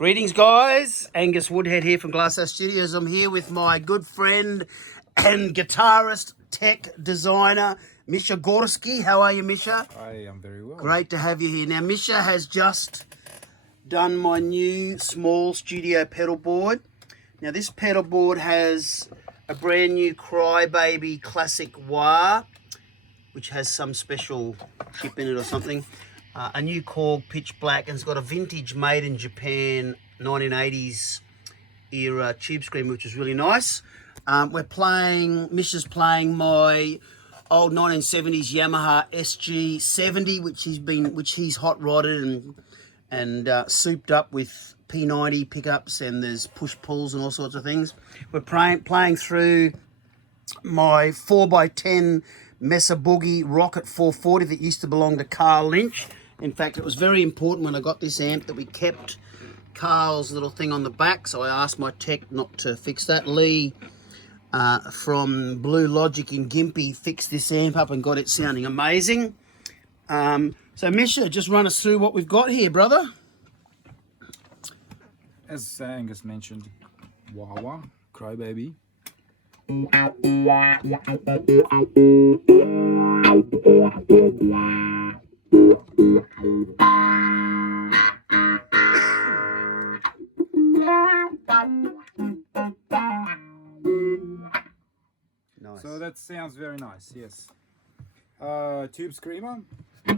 Greetings, guys. Angus Woodhead here from Glasshouse Studios. I'm here with my good friend and guitarist, tech designer, Misha Gursky. How are you, Misha? I am very well. Great to have you here. Now, Misha has just done my new small studio pedal board. Now, this pedal board has a brand new Crybaby Classic wah, which has some special chip in it or something. A new Korg pitch black, and it's got a vintage made in Japan 1980s era tube screamer, which is really nice. Misha's playing my old 1970s Yamaha SG70, which he's hot rodded and souped up with P90 pickups, and there's push pulls and all sorts of things. We're playing through my 4x10 Mesa Boogie Rocket 440 that used to belong to Carl Lynch. In fact, it was very important when I got this amp that we kept Carl's little thing on the back, so I asked my tech not to fix that. Lee from Blue Logic in Gympie fixed this amp up and got it sounding amazing. So Misha, just run us through what we've got here, brother. As Angus mentioned, wah-wah, Crybaby. Nice. So that sounds very nice, yes. Tube screamer. So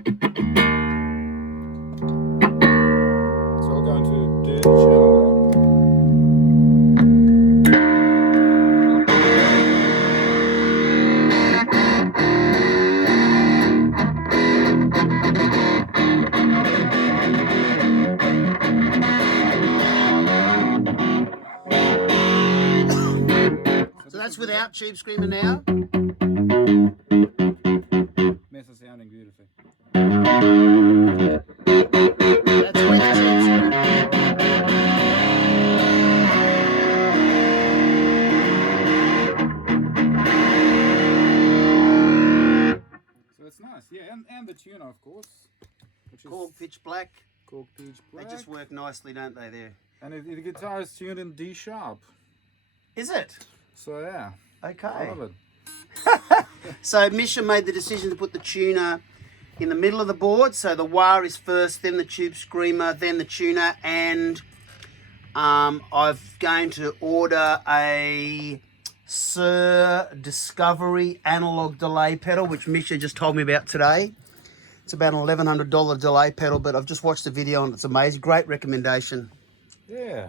I'll go into the channel. That's without tube screamer now. Mesa sounding beautifully. That's with tube screamer. So it's nice, yeah, and the tuner, of course. Which is Korg pitch black. Korg pitch black. They just work nicely, don't they, there? And the guitar is tuned in D sharp. Is it? So yeah. Okay. I love it. So Misha made the decision to put the tuner in the middle of the board. So the wah is first, then the tube screamer, then the tuner, and I'm going to order a Sir Discovery analog delay pedal, which Misha just told me about today. It's about an $1,100 delay pedal, but I've just watched the video and it's amazing. Great recommendation. Yeah.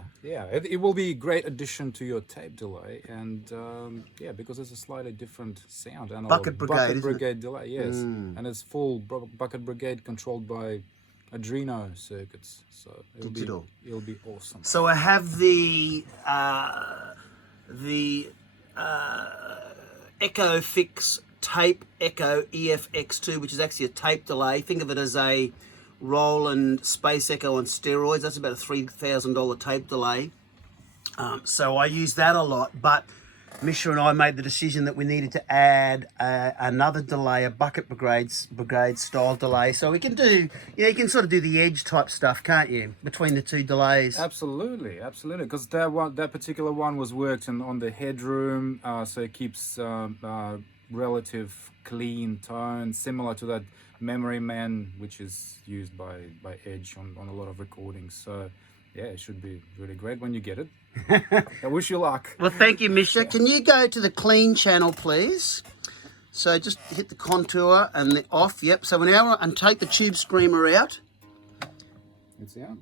It will be a great addition to your tape delay, and yeah, because it's a slightly different sound. And Bucket Brigade, Brigade delay, yes, and it's full Bucket Brigade controlled by Arduino circuits, so it'll be awesome. So I have the Echo Fix Tape Echo EFX2, which is actually a tape delay. Think of it as a Roland Space Echo on steroids. That's about a $3,000 tape delay. So I use that a lot, but Misha and I made the decision that we needed to add another delay, a Bucket Brigade style delay. So we can do, you can sort of do the edge type stuff, can't you, between the two delays? Absolutely, because that particular one was worked on the headroom, so it keeps relative clean tone, similar to that Memory Man, which is used by Edge on a lot of recordings. So yeah, it should be really great when you get it. I wish you luck. Well, thank you, Misha. Can you go to the clean channel, please? So just hit the contour and the off. Yep. So now, and take the tube screamer out. It's out.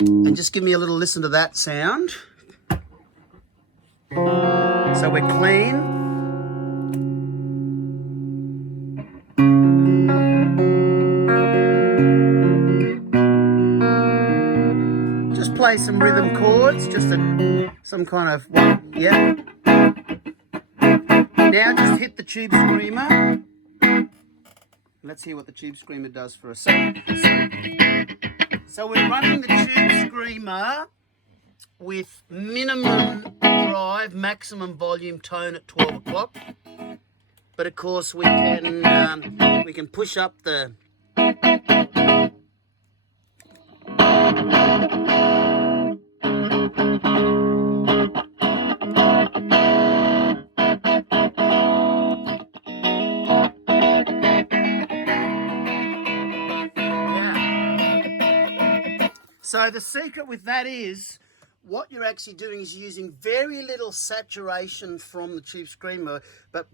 And just give me a little listen to that sound. So we're clean. Play some rhythm chords, just some kind of, yeah. Now just hit the tube screamer. Let's hear what the tube screamer does for us. So we're running the tube screamer with minimum drive, maximum volume tone at 12 o'clock. But of course we can push up the So the secret with that is, what you're actually doing is using very little saturation from the tube screamer, but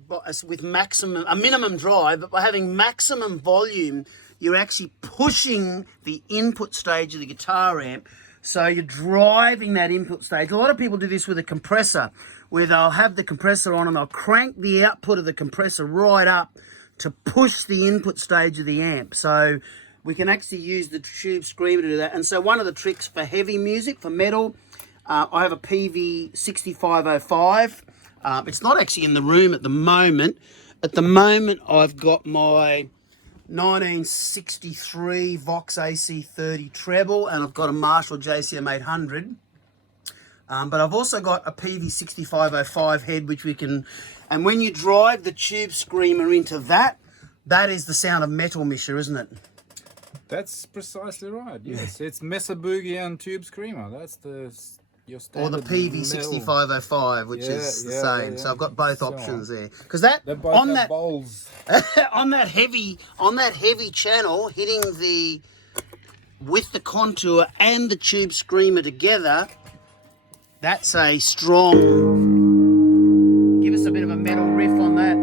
with a minimum drive, but by having maximum volume, you're actually pushing the input stage of the guitar amp. So you're driving that input stage. A lot of people do this with a compressor, where they'll have the compressor on and they'll crank the output of the compressor right up to push the input stage of the amp. So we can actually use the tube screamer to do that. And so one of the tricks for heavy music, for metal, I have a PV6505. It's not actually in the room at the moment. At the moment, I've got my 1963 Vox AC30 treble, and I've got a Marshall JCM 800. But I've also got a PV6505 head, which we can, and when you drive the tube screamer into that, that is the sound of metal, Misha, isn't it? That's precisely right. Yes, it's Mesa Boogie and Tube Screamer. That's your standard. Or the PV6505, which is the same. Yeah. So I've got both So options there. Because that they both on have that bowls. on that heavy channel, hitting with the contour and the tube screamer together, that's a strong. Give us a bit of a metal riff on that.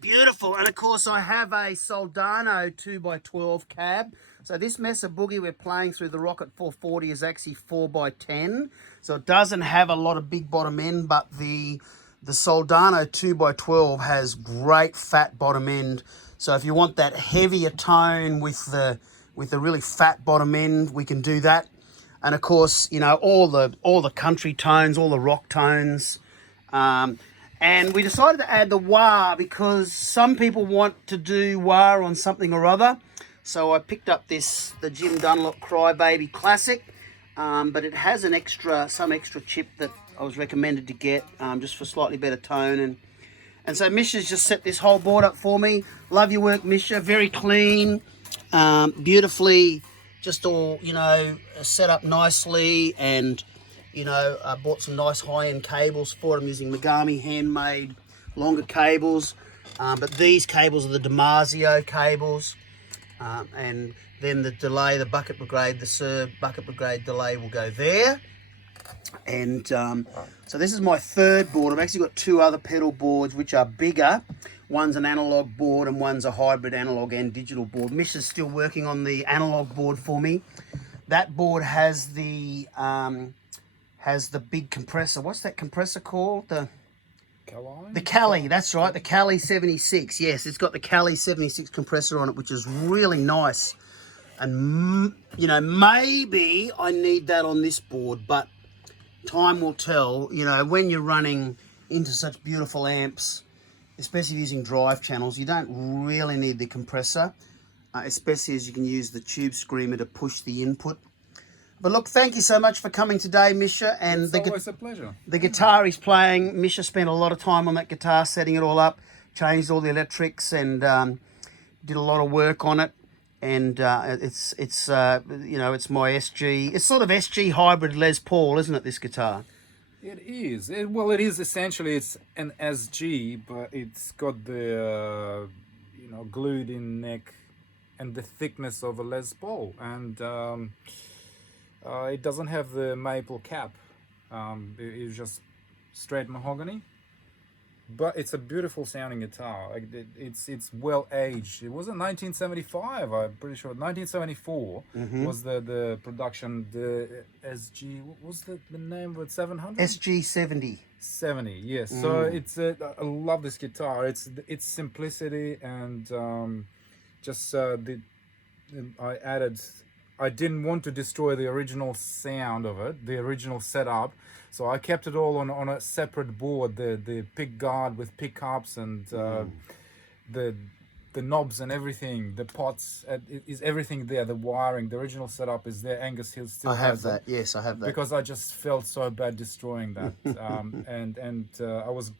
Beautiful. And of course I have a Soldano 2x12 cab. So this Mesa Boogie we're playing through the Rocket 440 is actually 4x10. So it doesn't have a lot of big bottom end, but the Soldano 2x12 has great fat bottom end. So if you want that heavier tone with the really fat bottom end, we can do that. And of course, you know, all the country tones, all the rock tones. And we decided to add the wah because some people want to do wah on something or other. So I picked up the Jim Dunlop Crybaby Classic, but it has some extra chip that I was recommended to get just for slightly better tone. And so Misha's just set this whole board up for me. Love your work, Misha. Very clean, beautifully, just all, you know, set up nicely. And you know, I bought some nice high-end cables for it. I'm using Megami handmade longer cables, but these cables are the Damasio cables, and then the delay, the Bucket Brigade, the Sir Bucket Brigade delay will go there. And so this is my third board. I've actually got two other pedal boards which are bigger. One's an analog board and one's a hybrid analog and digital board. Misha's still working on the analog board for me. That board has the big compressor. What's that compressor called? The Cali, that's right, the Cali 76. Yes, it's got the Cali 76 compressor on it, which is really nice. And, you know, maybe I need that on this board, but time will tell. You know, when you're running into such beautiful amps, especially using drive channels, you don't really need the compressor, especially as you can use the tube screamer to push the input. But look, thank you so much for coming today, Misha. And it's always a pleasure. The guitar he's playing, Misha spent a lot of time on that guitar, setting it all up, changed all the electrics, and did a lot of work on it. And it's you know, it's my SG. It's sort of SG hybrid Les Paul, isn't it? This guitar. It is. Well, it is essentially. It's an SG, but it's got the you know, glued-in neck and the thickness of a Les Paul, and it doesn't have the maple cap. It's just straight mahogany, but it's a beautiful sounding guitar. It's well aged. It was in 1975. I'm pretty sure 1974 was the production. The SG. What was the name of it? 700. SG70. 70. Yes. So it's I love this guitar. It's simplicity and just I didn't want to destroy the original sound of it, the original setup, so I kept it all on a separate board. The pick guard with pickups and the the knobs and everything, the pots, is everything there. The wiring, the original setup is there. Angus Hill still I have has it. that. Yes, I have that. Because I just felt so bad destroying that, and I was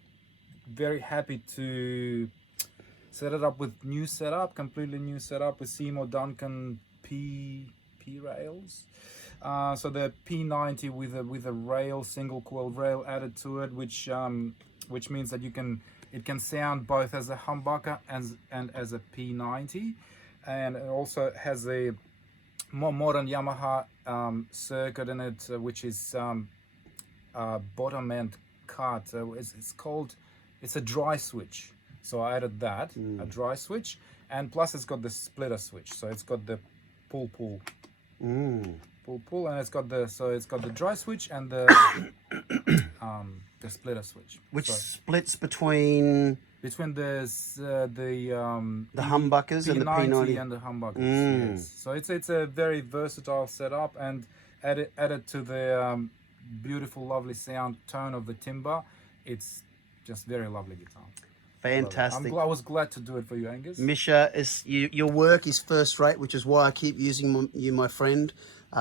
very happy to set it up with new setup, completely new setup with Seymour Duncan P rails. So the P90 with a rail, single coil rail added to it, which means that it can sound both as a humbucker and as a P90, and it also has a more modern Yamaha circuit in it, which is bottom end cut. It's a dry switch, so I added that, a dry switch, and plus it's got the splitter switch, so it's got the pull, and it's got the dry switch and the splitter switch, which splits between the humbuckers and the P90 and the humbuckers. Yes. So it's a very versatile setup, and added to the beautiful, lovely sound tone of the timber. It's just very lovely guitar. Fantastic. I was glad to do it for you, Angus. Misha, your work is first rate, which is why I keep using you, my friend.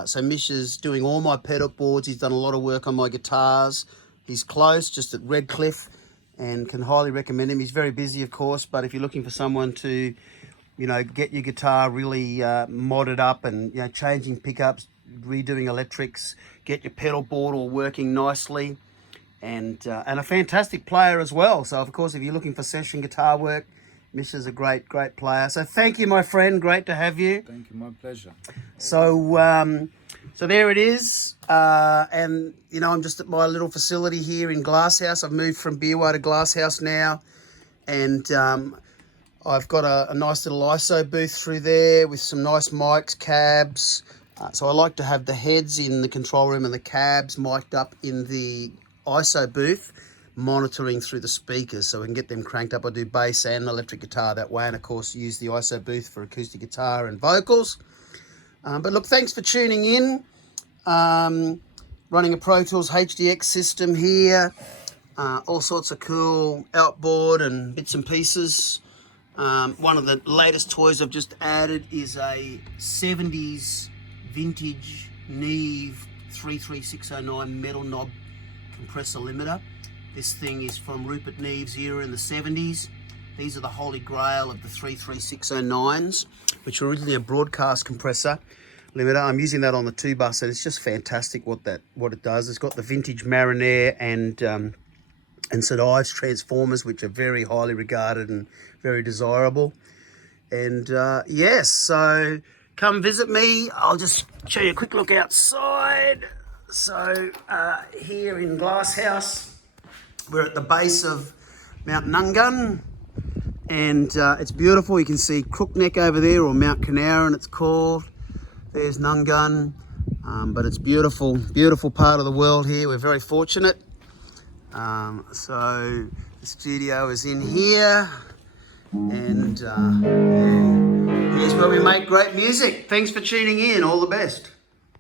So Misha's doing all my pedal boards. He's done a lot of work on my guitars. He's close, just at Redcliffe, and can highly recommend him. He's very busy, of course, but if you're looking for someone to, get your guitar really modded up and, changing pickups, redoing electrics, get your pedal board all working nicely, and a fantastic player as well. So, of course, if you're looking for session guitar work, Misha's a great player. So thank you, my friend. Great to have you. Thank you. My pleasure. So there it is. And, I'm just at my little facility here in Glasshouse. I've moved from Beerwah to Glasshouse now. And I've got a nice little ISO booth through there with some nice mics, cabs. So I like to have the heads in the control room and the cabs mic'd up in the ISO booth, monitoring through the speakers so we can get them cranked up. I do bass and electric guitar that way, and of course use the ISO booth for acoustic guitar and vocals. But look, thanks for tuning in. Running a Pro Tools HDX system here, all sorts of cool outboard and bits and pieces. One of the latest toys I've just added is a 70s vintage Neve 33609 metal knob compressor limiter. This thing is from Rupert Neve's era in the 70s. These are the holy grail of the 33609s, which were originally a broadcast compressor limiter. I'm using that on the 2-bus, and it's just fantastic what it does. It's got the vintage Marinair and St. Ives transformers, which are very highly regarded and very desirable. And yes, so come visit me. I'll just show you a quick look outside. So here in Glasshouse, we're at the base of Mount Nungun, and it's beautiful. You can see Crookneck over there, or Mount Canaran it's called. There's Nungun, but it's beautiful part of the world here. We're very fortunate. So the studio is in here, and here's where we make great music. Thanks for tuning in. All the best.